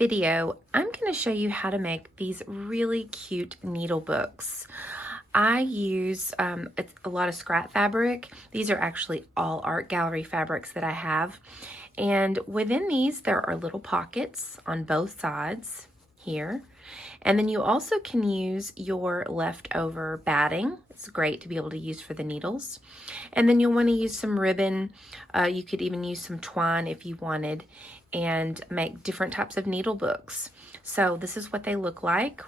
video, I'm going to show you how to make these really cute needle books. I use a lot of scrap fabric. These are actually all art gallery fabrics that I have. And within these, there are little pockets on both sides here. And then you also can use your leftover batting. It's great to be able to use for the needles. And then you'll want to use some ribbon. You could even use some twine if you wanted, and make different types of needle books. So this is what they look like,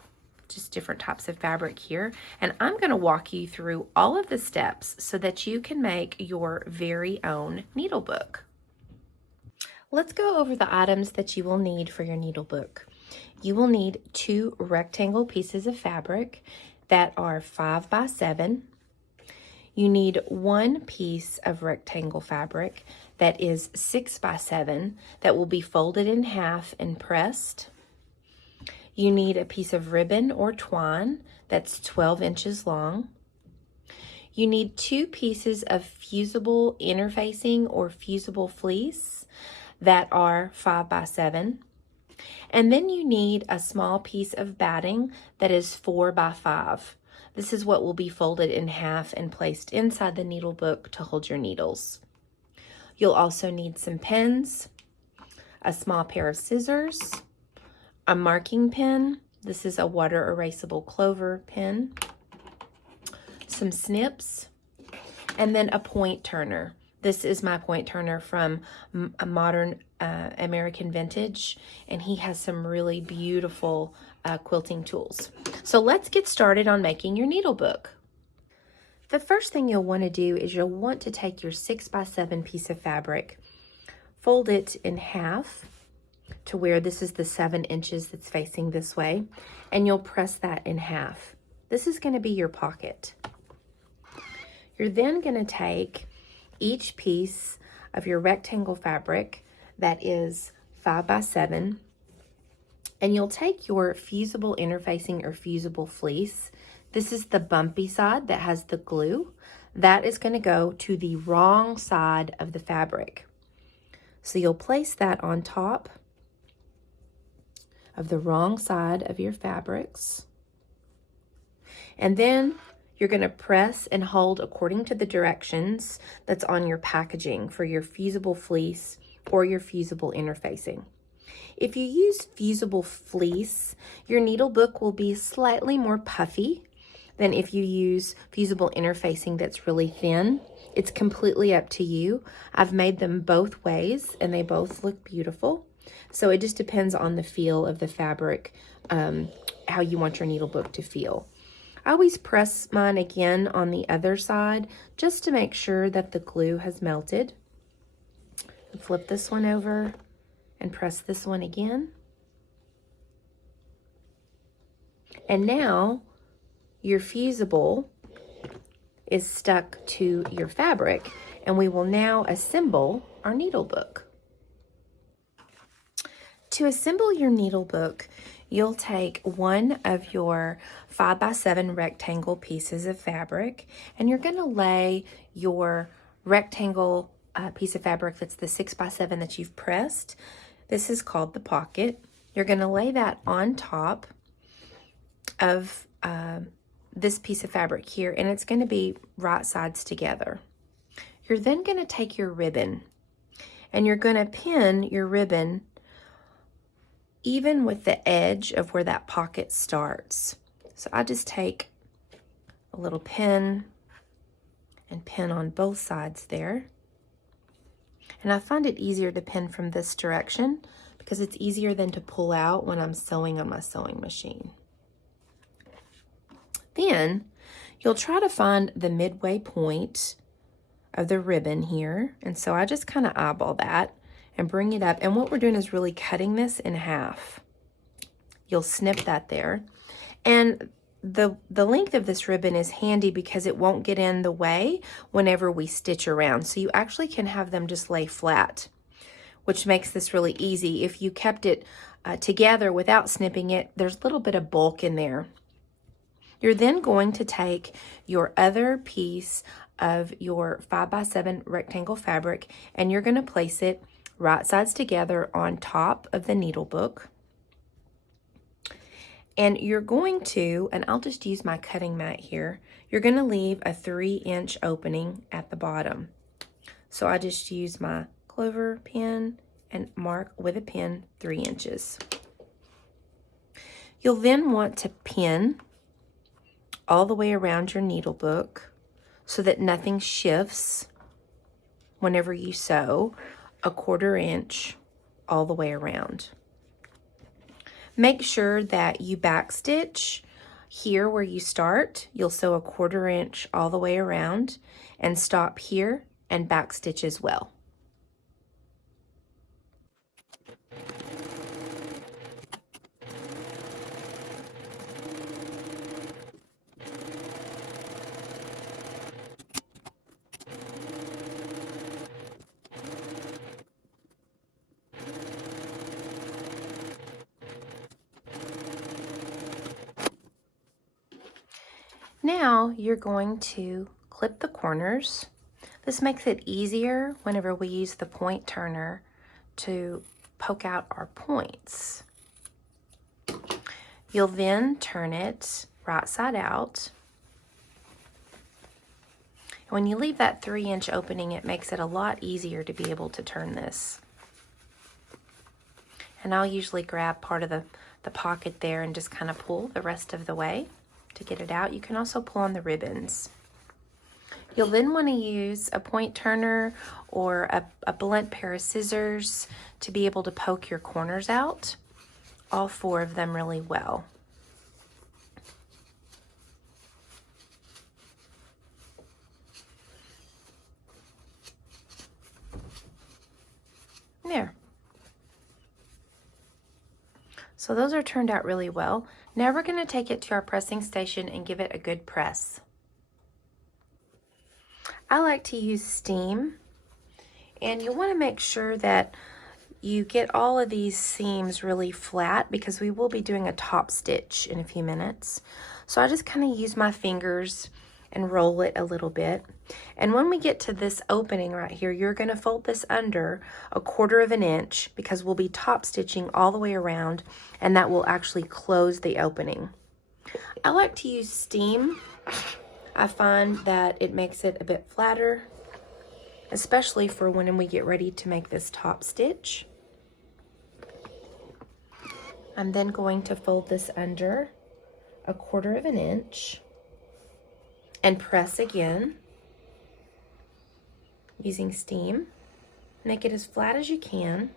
just different types of fabric here. And I'm going to walk you through all of the steps so that you can make your very own needle book. Let's go over the items that you will need for your needle book. You will need 2 rectangle pieces of fabric that are 5 by 7. You need 1 piece of rectangle fabric that is 6 by 7 that will be folded in half and pressed. You need a piece of ribbon or twine that's 12 inches long. You need 2 pieces of fusible interfacing or fusible fleece that are 5 by 7. And then you need a small piece of batting that is 4 by 5. This is what will be folded in half and placed inside the needle book to hold your needles. You'll also need some pins, a small pair of scissors, a marking pen. This is a water erasable clover pen, some snips, and then a point turner. This is my point turner from a modern American Vintage, and he has some really beautiful quilting tools. So let's get started on making your needle book. The first thing you'll want to do is you'll want to take your 6 by 7 piece of fabric, fold it in half to where this is the 7 inches that's facing this way, and you'll press that in half. This is going to be your pocket. You're then going to take each piece of your rectangle fabric that is 5 by 7, and you'll take your fusible interfacing or fusible fleece. This is the bumpy side that has the glue. That is going to go to the wrong side of the fabric. So you'll place that on top of the wrong side of your fabrics. And then you're going to press and hold according to the directions that's on your packaging for your fusible fleece or your fusible interfacing. If you use fusible fleece, your needle book will be slightly more puffy than if you use fusible interfacing that's really thin. It's completely up to you. I've made them both ways and they both look beautiful. So it just depends on the feel of the fabric, how you want your needle book to feel. I always press mine again on the other side just to make sure that the glue has melted. Flip this one over and press this one again. And now your fusible is stuck to your fabric, and we will now assemble our needle book. To assemble your needle book, you'll take one of your 5 by 7 rectangle pieces of fabric, and you're going to lay your rectangle piece of fabric that's the 6 by 7 that you've pressed. This is called the pocket. You're going to lay that on top of this piece of fabric here, and it's going to be right sides together. You're then going to take your ribbon, and you're going to pin your ribbon even with the edge of where that pocket starts. So I just take a little pin and pin on both sides there. And I find it easier to pin from this direction because it's easier than to pull out when I'm sewing on my sewing machine. Then you'll try to find the midway point of the ribbon here. And so I just kind of eyeball that and bring it up. And what we're doing is really cutting this in half. You'll snip that there. And the length of this ribbon is handy because it won't get in the way whenever we stitch around. So you actually can have them just lay flat, which makes this really easy. If you kept it together without snipping it, there's a little bit of bulk in there. You're then going to take your other piece of your 5 by 7 rectangle fabric, and you're going to place it right sides together on top of the needle book. And you're going to, and I'll just use my cutting mat here, you're going to leave a 3-inch opening at the bottom. So I just use my clover pin and mark with a pin 3 inches. You'll then want to pin all the way around your needle book so that nothing shifts whenever you sew, a 1/4 inch all the way around. Make sure that you backstitch here where you start. You'll sew a 1/4 inch all the way around and stop here and backstitch as well. Now you're going to clip the corners. This makes it easier whenever we use the point turner to poke out our points. You'll then turn it right side out. When you leave that 3-inch opening, it makes it a lot easier to be able to turn this. And I'll usually grab part of the pocket there and just kind of pull the rest of the way to get it out. You can also pull on the ribbons. You'll then want to use a point turner or a blunt pair of scissors to be able to poke your corners out, all 4 of them really well. There. So those are turned out really well. Now we're going to take it to our pressing station and give it a good press. I like to use steam, and you'll want to make sure that you get all of these seams really flat because we will be doing a top stitch in a few minutes. So I just kind of use my fingers and roll it a little bit. And when we get to this opening right here, you're going to fold this under a 1/4 inch because we'll be top stitching all the way around, and that will actually close the opening. I like to use steam. I find that it makes it a bit flatter, especially for when we get ready to make this top stitch. I'm then going to fold this under a 1/4 inch and press again using steam. Make it as flat as you can.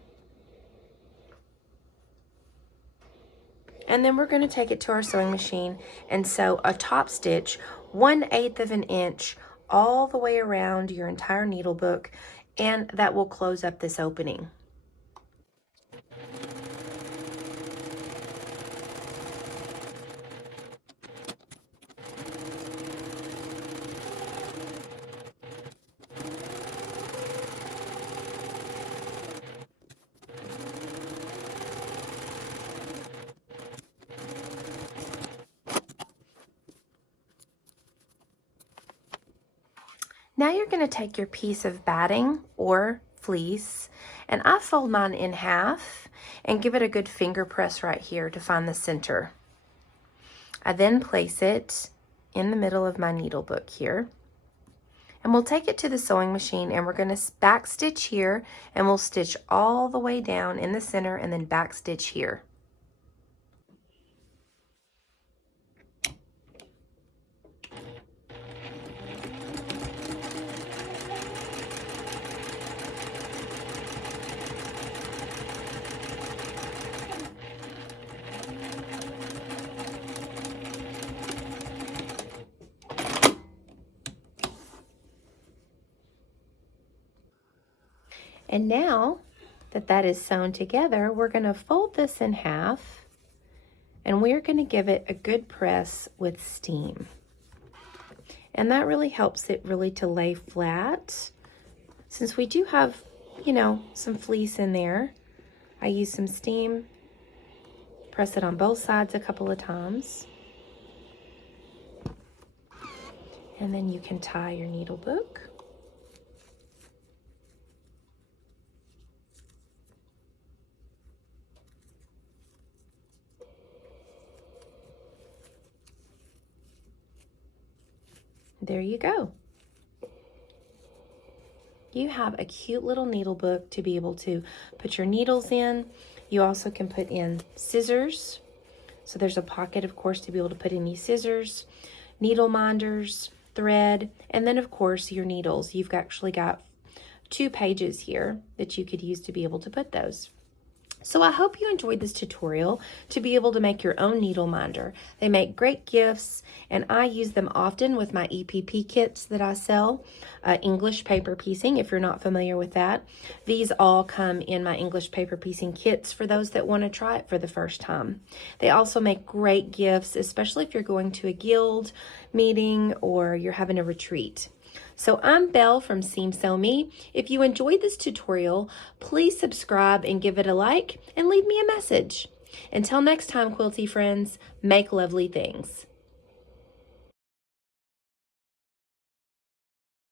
And then we're going to take it to our sewing machine and sew a top stitch 1/8 inch all the way around your entire needle book, and that will close up this opening. Now you're going to take your piece of batting or fleece, and I fold mine in half and give it a good finger press right here to find the center. I then place it in the middle of my needle book here, and we'll take it to the sewing machine, and we're going to back stitch here, and we'll stitch all the way down in the center and then back stitch here. And now that that is sewn together, we're going to fold this in half, and we're going to give it a good press with steam. And that really helps it really to lay flat. Since we do have, you know, some fleece in there, I use some steam, press it on both sides a couple of times. And then you can tie your needle book. There you go. You have a cute little needle book to be able to put your needles in. You also can put in scissors. So there's a pocket, of course, to be able to put any scissors, needle minders, thread, and then, of course, your needles. You've actually got 2 pages here that you could use to be able to put those. So I hope you enjoyed this tutorial to be able to make your own needle minder. They make great gifts, and I use them often with my EPP kits that I sell. English paper piecing, if you're not familiar with that. These all come in my English paper piecing kits for those that want to try it for the first time. They also make great gifts, especially if you're going to a guild meeting or you're having a retreat. So I'm Belle from Seam Sew Me. If you enjoyed this tutorial, please subscribe and give it a like and leave me a message. Until next time, quilty friends, make lovely things.